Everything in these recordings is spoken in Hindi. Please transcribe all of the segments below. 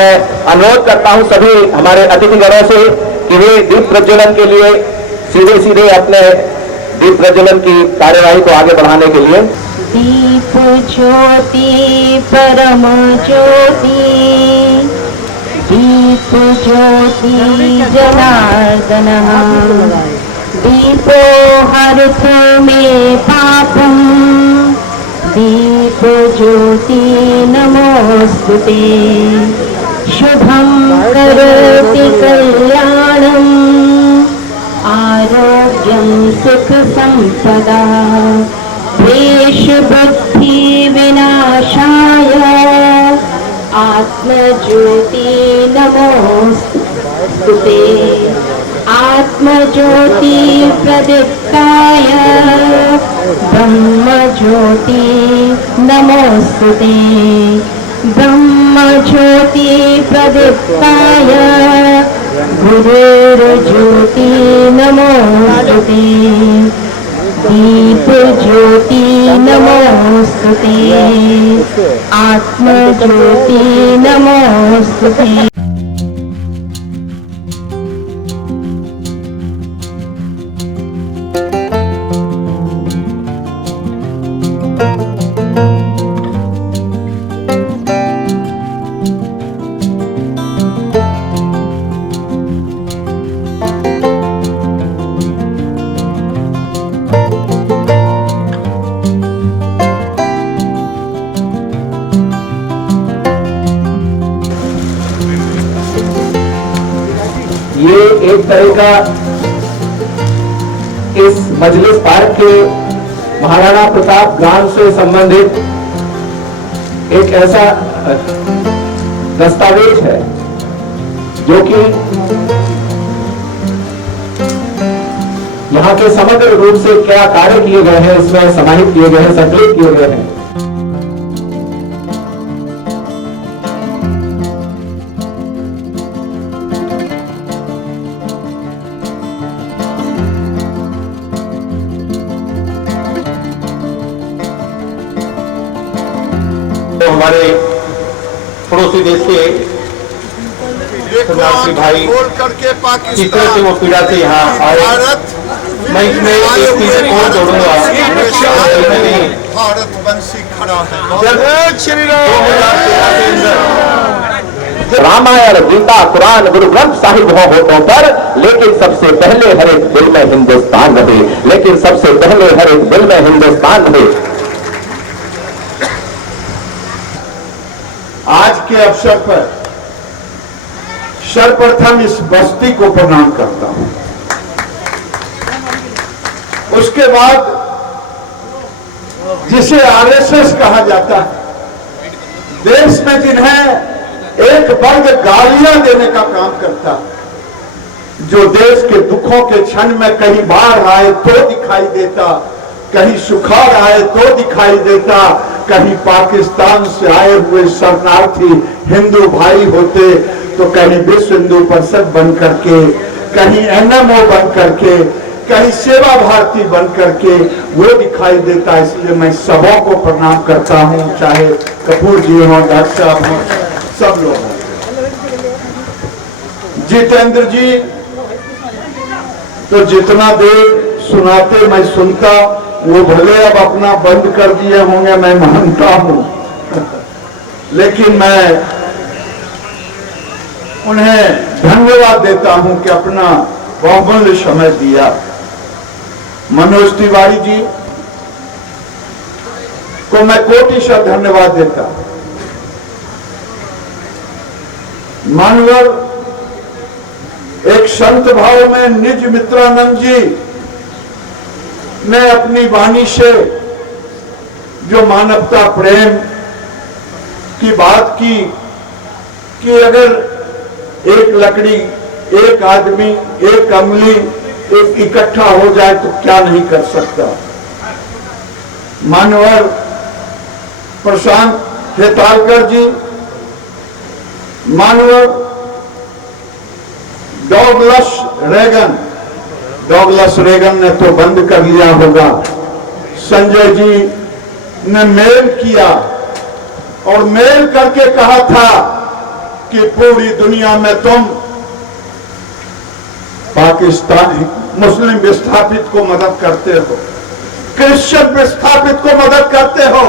मैं अनुरोध करता हूं सभी हमारे अतिथिगणों से कि वे दीप प्रज्वलन के लिए सीधे अपने दीप प्रज्वलन की कार्यवाही को आगे बढ़ाने के लिए दीप ज्योति परम ज्योति, दीप ज्योति जनार्दनः, दीपो हरतु मे पापं, दीप ज्योति नमोस्तुते, शुभं करोति कल्याणम्, आरोग्यं सुख संपदा, द्वेष बुद्धि विनाशाय, आत्मज्योति नमोस्तुते, आत्मज्योति प्रदीप्ताय, ब्रह्मज्योति नमोस्तुते, ब्रह्मज्योति प्रदीप्ताय, गुरुर्ज्योति नमोस्तुते, दीप ज्योति नमोस्तुते, आत्मज्योति नमोस्तुते। ये एक तरह का इस मजलिस पार्क के महाराणा प्रताप ग्राम से संबंधित एक ऐसा दस्तावेज है जो कि यहाँ के समग्र रूप से क्या कार्य किए गए हैं इसमें समाहित किए गए हैं, संकलित किए गए हैं। तो हमारे पड़ोसी देश के सरदार श्री भाई चित्र से वो पीड़ा से यहाँ आए। मैं इसमें एक चीज और जोड़ूंगा। भारत वंशी खड़ा है। रामायण, गीता, कुरान, गुरु ग्रंथ साहिब होठों पर, लेकिन सबसे पहले हर एक दिल में हिंदुस्तान रहे, लेकिन सबसे पहले हर एक दिल में हिंदुस्तान रहे। आज के अवसर पर सर्वप्रथम इस बस्ती को प्रणाम करता हूं। उसके बाद जिसे आरएसएस कहा जाता है, देश में जिन्हें एक वर्ग गालियां देने का काम करता है, जो देश के दुखों के क्षण में कहीं बाढ़ आए तो दिखाई देता, कहीं सुखाड़ आए तो दिखाई देता, कहीं पाकिस्तान से आए हुए शरणार्थी हिंदू भाई होते तो कहीं विश्व हिंदू परिषद बन करके, कहीं एनएमओ बन करके, कहीं सेवा भारती बन करके वो दिखाई देता। इसलिए मैं सबों को प्रणाम करता हूं, चाहे कपूर जी हो, डॉक्टर साहब हो, सब लोग हों। जितेंद्र जी तो जितना देर सुनाते मैं सुनता, वो भले अब अपना बंद कर दिए होंगे, मैं मानता हूं, लेकिन मैं उन्हें धन्यवाद देता हूं कि अपना बहुमूल्य समय दिया। मनोज तिवारी जी को मैं कोटिशः धन्यवाद देता हूं। मानवर एक संत भाव में निज मित्रानंद जी ने अपनी वाणी से जो मानवता प्रेम की बात की कि अगर एक लकड़ी, एक आदमी, एक अमली एक इकट्ठा हो जाए तो क्या नहीं कर सकता। मानवर प्रशांत खेतालकर जी, मानवर डॉगलस रेगन ने तो बंद कर लिया होगा, संजय जी ने मेल किया और मेल करके कहा था कि पूरी दुनिया में तुम पाकिस्तानी मुस्लिम विस्थापित को मदद करते हो, क्रिश्चियन विस्थापित को मदद करते हो,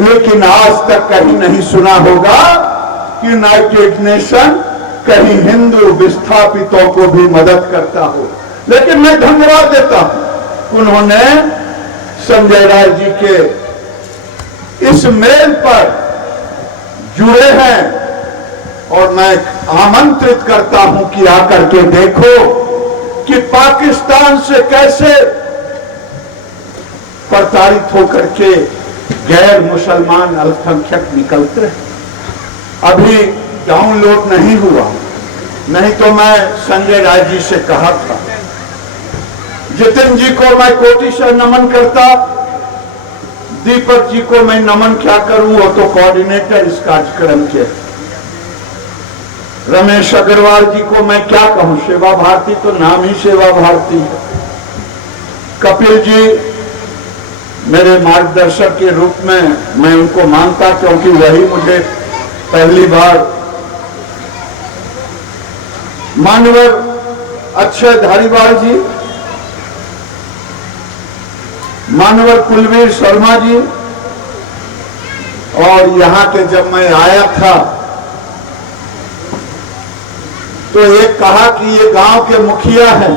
लेकिन आज तक कहीं नहीं सुना होगा कि यूनाइटेड नेशन कहीं हिंदू विस्थापितों को भी मदद करता हो। लेकिन मैं धन्यवाद देता हूं, उन्होंने संजय राय जी के इस मेल पर जुड़े हैं और मैं आमंत्रित करता हूं कि आकर के देखो कि पाकिस्तान से कैसे प्रताड़ित होकर के गैर मुसलमान अल्पसंख्यक निकलते हैं। अभी डाउनलोड नहीं हुआ, नहीं तो मैं संजय राय जी से कहा था। जितिन जी को मैं कोटि से नमन करता, दीपक जी को मैं नमन क्या करूं, वो तो कोऑर्डिनेटर इस कार्यक्रम के। रमेश अग्रवाल जी को मैं क्या कहूं, सेवा भारती तो नाम ही सेवा भारती है। कपिल जी मेरे मार्गदर्शक के रूप में मैं उनको मानता, क्योंकि वही मुझे पहली बार मानवर अक्षय धारीवाल जी, मानवर कुलवीर शर्मा जी, और यहां के जब मैं आया था तो एक कहा कि ये गांव के मुखिया हैं,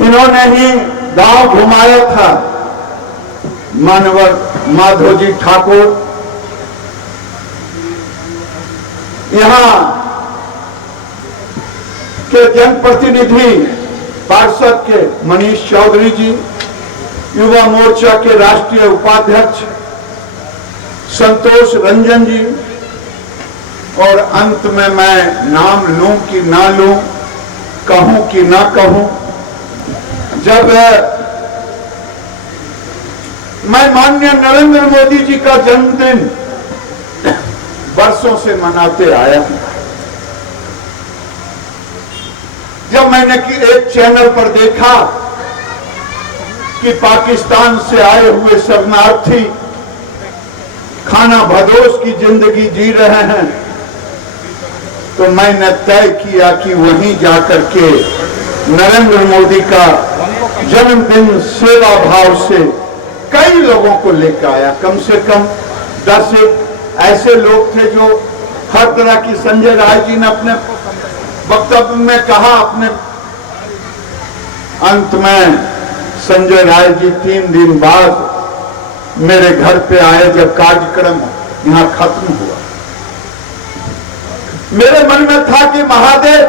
इन्होंने ही गांव घुमाया था, मानवर माधोजी ठाकुर। यहां के जनप्रतिनिधि पार्षद के मनीष चौधरी जी, युवा मोर्चा के राष्ट्रीय उपाध्यक्ष संतोष रंजन जी, और अंत में मैं नाम लूं कि ना लूं, कहूं कि ना कहूं, जब मैं माननीय नरेंद्र मोदी जी का जन्मदिन वर्षों से मनाते आया हूं, जब मैंने एक चैनल पर देखा कि पाकिस्तान से आए हुए शरणार्थी खाना बदोश की जिंदगी जी रहे हैं, तो मैंने तय किया कि वहीं जाकर के नरेंद्र मोदी का जन्मदिन सेवा भाव से कई लोगों को लेकर आया। कम से कम 10 ऐसे लोग थे जो हर तरह की, संजय राय जी ने अपने वक्तव्य में कहा, अपने अंत में संजय राय जी 3 दिन बाद मेरे घर पे आए जब कार्यक्रम यहां खत्म हुआ। मेरे मन में था कि महादेव,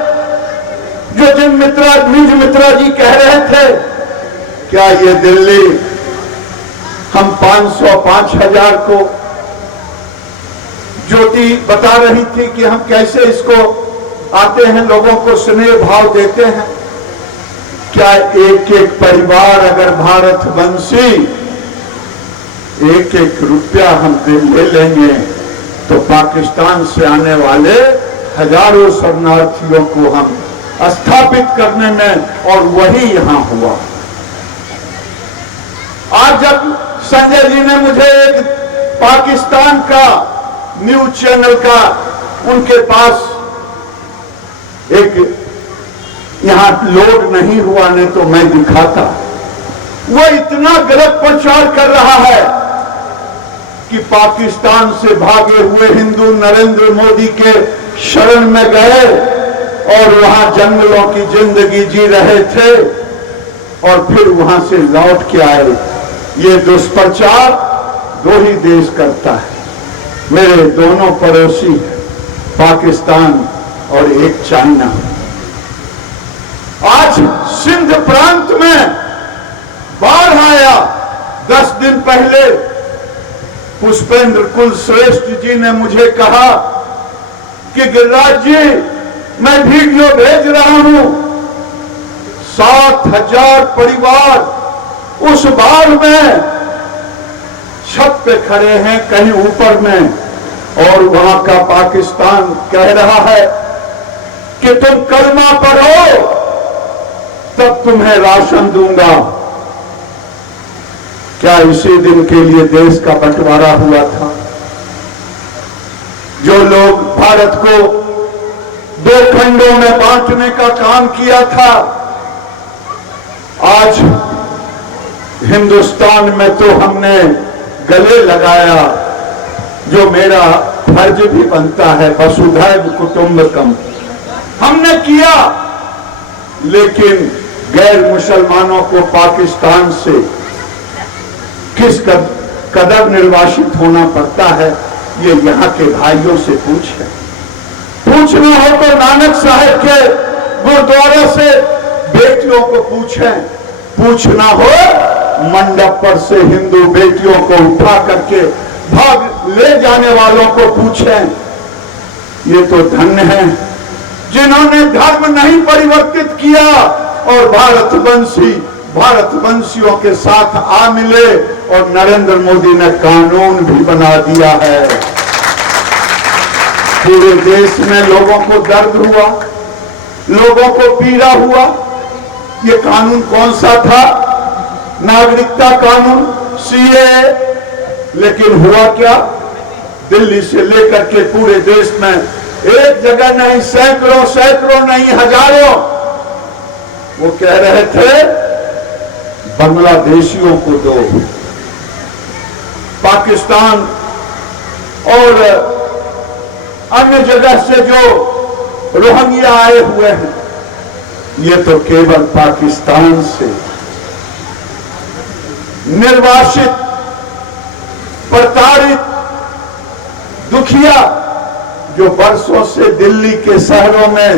जो जिन निज मित्रा जी कह रहे थे, क्या ये दिल्ली हम 500 5000 को ज्योति बता रही थी कि हम कैसे इसको आते हैं, लोगों को स्नेह भाव देते हैं, क्या एक एक परिवार अगर भारत वंशी एक एक रुपया हम ले लेंगे तो पाकिस्तान से आने वाले हजारों शरणार्थियों को हम स्थापित करने में, और वही यहां हुआ। आज जब संजय जी ने मुझे एक पाकिस्तान का न्यूज चैनल का उनके पास एक यहां लोड नहीं हुआ, नहीं तो मैं दिखाता। वो इतना गलत प्रचार कर रहा है कि पाकिस्तान से भागे हुए हिंदू नरेंद्र मोदी के शरण में गए और वहां जंगलों की जिंदगी जी रहे थे और फिर वहां से लौट के आए। ये दुष्प्रचार 2 ही देश करता है, मेरे दोनों पड़ोसी पाकिस्तान और एक चाइना। आज सिंध प्रांत में बाढ़ आया। 10 दिन पहले पुष्पेंद्र कुलश्रेष्ठ जी ने मुझे कहा कि गिरिराज जी, मैं वीडियो भेज रहा हूं, 7000 परिवार उस बाढ़ में छत पे खड़े हैं, कहीं ऊपर में, और वहां का पाकिस्तान कह रहा है कि तुम कलमा पढ़ो तब तुम्हें राशन दूंगा। क्या इसी दिन के लिए देश का बंटवारा हुआ था? जो लोग भारत को दो खंडों में बांटने का काम किया था, आज हिंदुस्तान में तो हमने गले लगाया, जो मेरा फर्ज भी बनता है, वसुधैव कुटुंबकम हमने किया। लेकिन गैर मुसलमानों को पाकिस्तान से किस कदर निर्वासित होना पड़ता है, ये यहाँ के भाइयों से पूछें। पूछना हो तो नानक साहब के गुरुद्वारा से बेटियों को पूछें, पूछना हो मंडप पर से हिंदू बेटियों को उठा करके भाग ले जाने वालों को पूछें। ये तो धन्य है जिन्होंने धर्म नहीं परिवर्तित किया और भारतवंशियों के साथ आ मिले, और नरेंद्र मोदी ने कानून भी बना दिया है। पूरे देश में लोगों को दर्द हुआ, लोगों को पीड़ा हुआ। ये कानून कौन सा था? नागरिकता कानून, सीएए। लेकिन हुआ क्या? दिल्ली से लेकर के पूरे देश में एक जगह नहीं, सैकड़ों नहीं, हजारों वो कह रहे थे बांग्लादेशियों को दो। पाकिस्तान और अन्य जगह से जो रोहिंग्या आए हुए हैं, ये तो केवल पाकिस्तान से निर्वासित, प्रताड़ित दुखिया जो वर्षों से दिल्ली के शहरों में,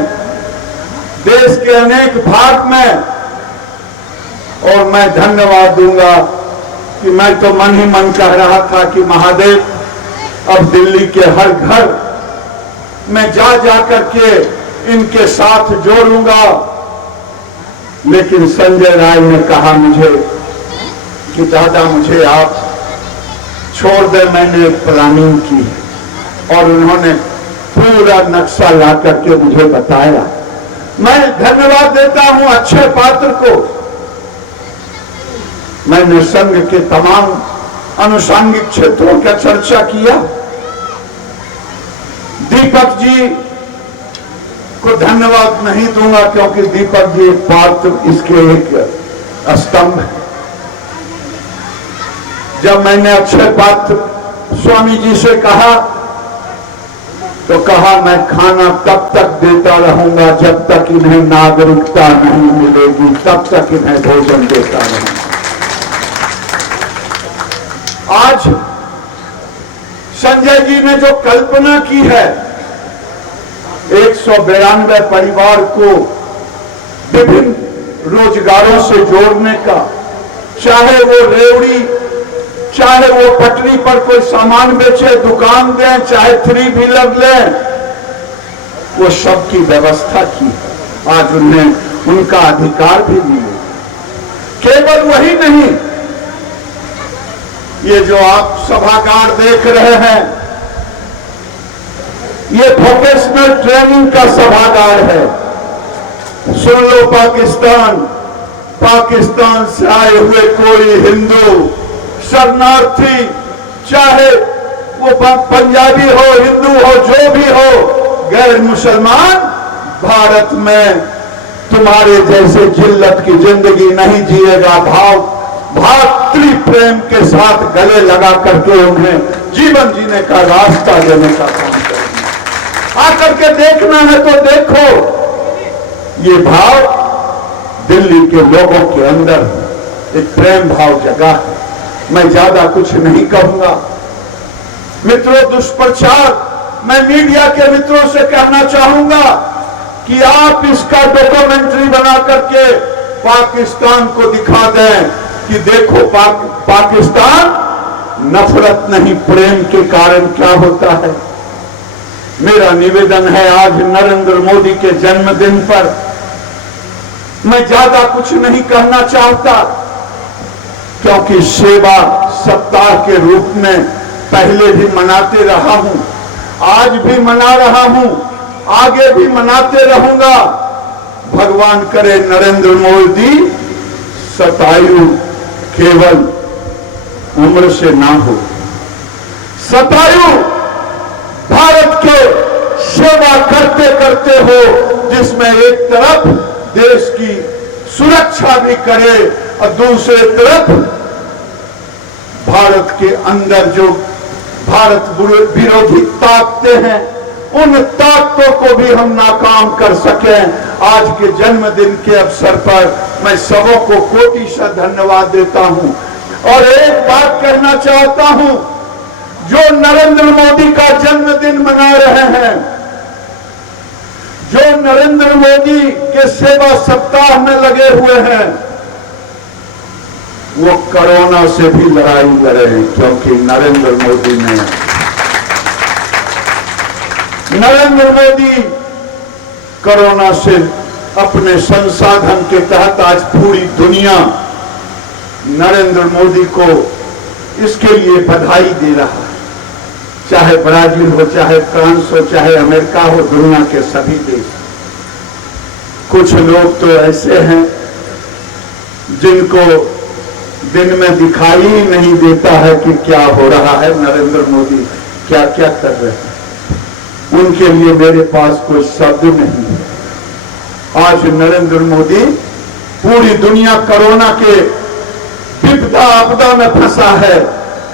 देश के अनेक भाग में, और मैं धन्यवाद दूंगा कि मैं तो मन ही मन कह रहा था कि महादेव अब दिल्ली के हर घर में जा करके इनके साथ जोड़ूंगा। लेकिन संजय राय ने कहा मुझे कि दादा मुझे आप छोड़ दे, मैंने प्लानिंग की, और उन्होंने पूरा नक्शा ला करके मुझे बताया। मैं धन्यवाद देता हूं अच्छे पात्र को। मैंने संघ के तमाम अनुषंगिक क्षेत्रों का चर्चा किया। दीपक जी को धन्यवाद नहीं दूंगा क्योंकि दीपक जी एक पात्र, इसके एक स्तंभ है। जब मैंने अक्षय पात्र स्वामी जी से कहा तो कहा मैं खाना तब तक देता रहूंगा जब तक इन्हें नागरिकता नहीं मिलेगी, तब तक इन्हें भोजन देता रहूंगा। आज संजय जी ने जो कल्पना की है 192 परिवार को विभिन्न रोजगारों से जोड़ने का, चाहे वो रेवड़ी, चाहे वो पटरी पर कोई सामान बेचे, दुकान दें, चाहे 3 व्हीलर लें, वो सब की व्यवस्था की। आज उन्हें उनका अधिकार भी मिले। केवल वही नहीं, ये जो आप सभागार देख रहे हैं, ये वोकेशनल ट्रेनिंग का सभागार है। सुन लो पाकिस्तान से आए हुए कोई हिंदू शरणार्थी, चाहे वो पंजाबी हो, हिंदू हो, जो भी हो, गैर मुसलमान, भारत में तुम्हारे जैसे जिल्लत की जिंदगी नहीं जिएगा। भातृ प्रेम के साथ गले लगा करके उन्हें जीवन जीने का रास्ता देने का काम करें। आकर के देखना है तो देखो, ये भाव दिल्ली के लोगों के अंदर एक प्रेम भाव जगा है। मैं ज्यादा कुछ नहीं कहूंगा। मित्रों, दुष्प्रचार, मैं मीडिया के मित्रों से कहना चाहूंगा कि आप इसका डॉक्यूमेंट्री बना करके पाकिस्तान को दिखा दें कि देखो पाकिस्तान नफरत नहीं प्रेम के कारण क्या होता है। मेरा निवेदन है, आज नरेंद्र मोदी के जन्मदिन पर मैं ज्यादा कुछ नहीं कहना चाहता, क्योंकि सेवा सप्ताह के रूप में पहले भी मनाते रहा हूं, आज भी मना रहा हूं, आगे भी मनाते रहूंगा। भगवान करे नरेंद्र मोदी शतायु केवल उम्र से ना हो, शतायु भारत के सेवा करते करते हो, जिसमें एक तरफ देश की सुरक्षा भी करे और दूसरे तरफ भारत के अंदर जो भारत विरोधी ताकतें हैं, उन ताकतों को भी हम नाकाम कर सकें। आज के जन्मदिन के अवसर पर मैं सबों को कोटिशः धन्यवाद देता हूं। और एक बात कहना चाहता हूं, जो नरेंद्र मोदी का जन्मदिन मना रहे हैं, जो नरेंद्र मोदी के सेवा सप्ताह में लगे हुए हैं, वो कोरोना से भी लड़ाई लड़े, क्योंकि नरेंद्र मोदी कोरोना से अपने संसाधन के तहत आज पूरी दुनिया नरेंद्र मोदी को इसके लिए बधाई दे रहा है। चाहे ब्राजील हो, चाहे फ्रांस हो, चाहे अमेरिका हो, दुनिया के सभी देश। कुछ लोग तो ऐसे हैं जिनको दिन में दिखाई ही नहीं देता है कि क्या हो रहा है, नरेंद्र मोदी क्या क्या कर रहे हैं। उनके लिए मेरे पास कोई शब्द नहीं है। आज नरेंद्र मोदी, पूरी दुनिया कोरोना के विपदा आपदा में फंसा है,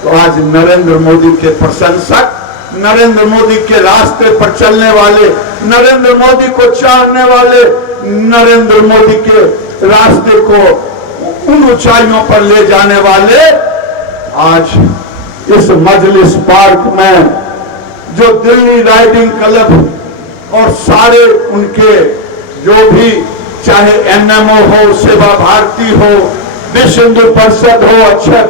तो आज नरेंद्र मोदी के प्रशंसक, नरेंद्र मोदी के रास्ते पर चलने वाले, नरेंद्र मोदी को चाहने वाले, नरेंद्र मोदी के रास्ते को उन ऊंचाइयों पर ले जाने वाले आज इस मजलिस पार्क में, जो दिल्ली राइडिंग क्लब और सारे उनके जो भी, चाहे एनएमओ हो, सेवा भारती हो, विश्व हिंदू परिषद हो, अक्षर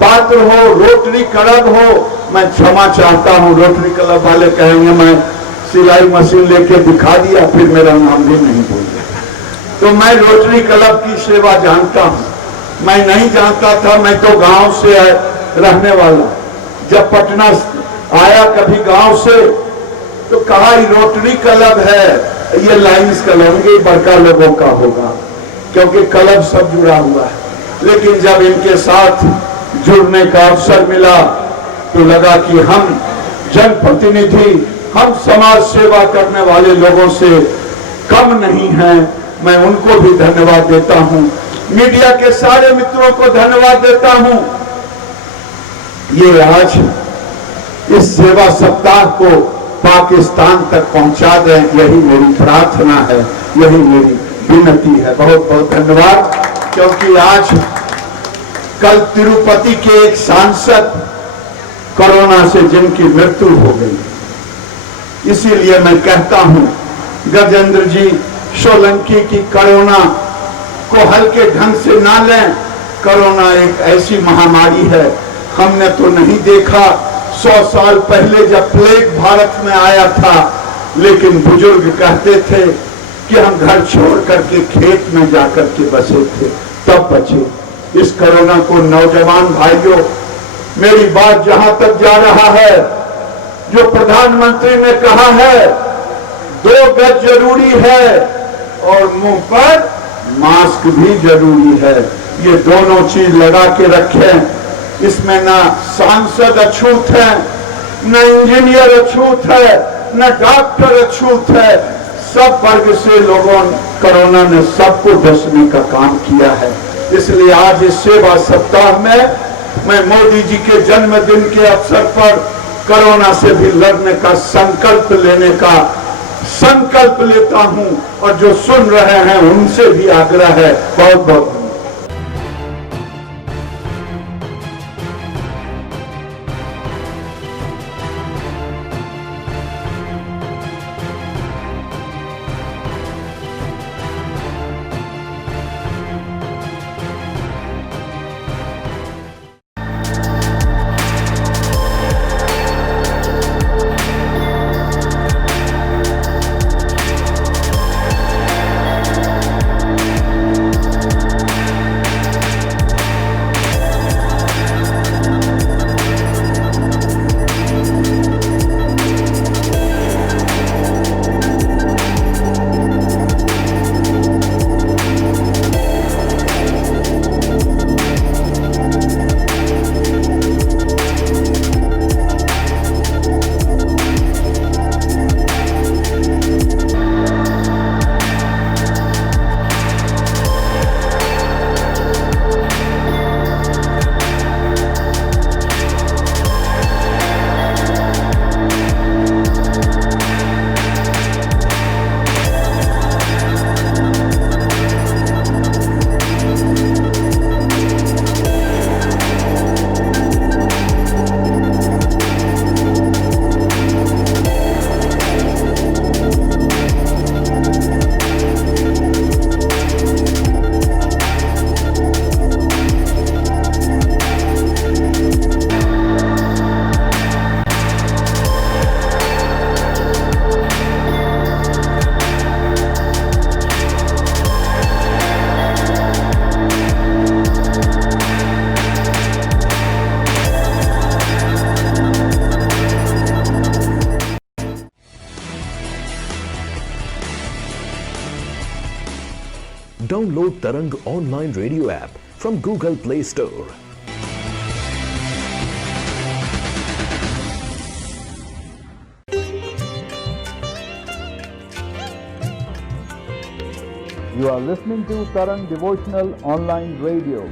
पात्र हो, रोटरी क्लब हो, मैं क्षमा चाहता हूं, रोटरी क्लब वाले कहेंगे मैं सिलाई मशीन लेके दिखा दिया, फिर मेरा नाम भी नहीं बोलिए। तो मैं रोटरी क्लब की सेवा जानता हूं, मैं नहीं जानता था, मैं तो गांव से रहने वाला। जब पटना आया कभी गांव से, तो कहा ये रोटरी क्लब है, ये लाइन्स क्लब, ये बड़का लोगों का होगा, क्योंकि क्लब सब जुड़ा हुआ है। लेकिन जब इनके साथ जुड़ने का अवसर मिला, तो लगा कि हम जनप्रतिनिधि, हम समाज सेवा करने वाले लोगों से कम नहीं हैं। मैं उनको भी धन्यवाद देता हूं, मीडिया के सारे मित्रों को धन्यवाद देता हूं। ये आज इस सेवा सप्ताह को पाकिस्तान तक पहुंचा दें, यही मेरी प्रार्थना है, यही मेरी विनती है। बहुत बहुत धन्यवाद। क्योंकि आज कल तिरुपति के एक सांसद कोरोना से जिनकी मृत्यु हो गई, इसीलिए मैं कहता हूं गजेंद्र जी सोलंकी की कोरोना को हल्के ढंग से ना लें। कोरोना एक ऐसी महामारी है, हमने तो नहीं देखा 100 साल पहले जब प्लेग भारत में आया था, लेकिन बुजुर्ग कहते थे कि हम घर छोड़ करके खेत में जाकर के बसे थे, तब बचे। इस कोरोना को नौजवान भाइयों, मेरी बात जहां तक जा रहा है, जो प्रधानमंत्री ने कहा है 2 गज जरूरी है और मुंह पर मास्क भी जरूरी है, ये दोनों चीज लगा के रखें। इसमें ना सांसद अछूत है, न इंजीनियर अछूत है, न डॉक्टर अछूत है। सब वर्ग से लोगों, कोरोना ने सबको डसने का काम किया है। इसलिए आज इस सेवा सप्ताह में मैं मोदी जी के जन्मदिन के अवसर पर कोरोना से भी लड़ने का संकल्प लेता हूं, और जो सुन रहे हैं उनसे भी आग्रह है। बहुत बहुत Download Tarang online radio app from Google Play Store. You are listening to Tarang Devotional Online Radio.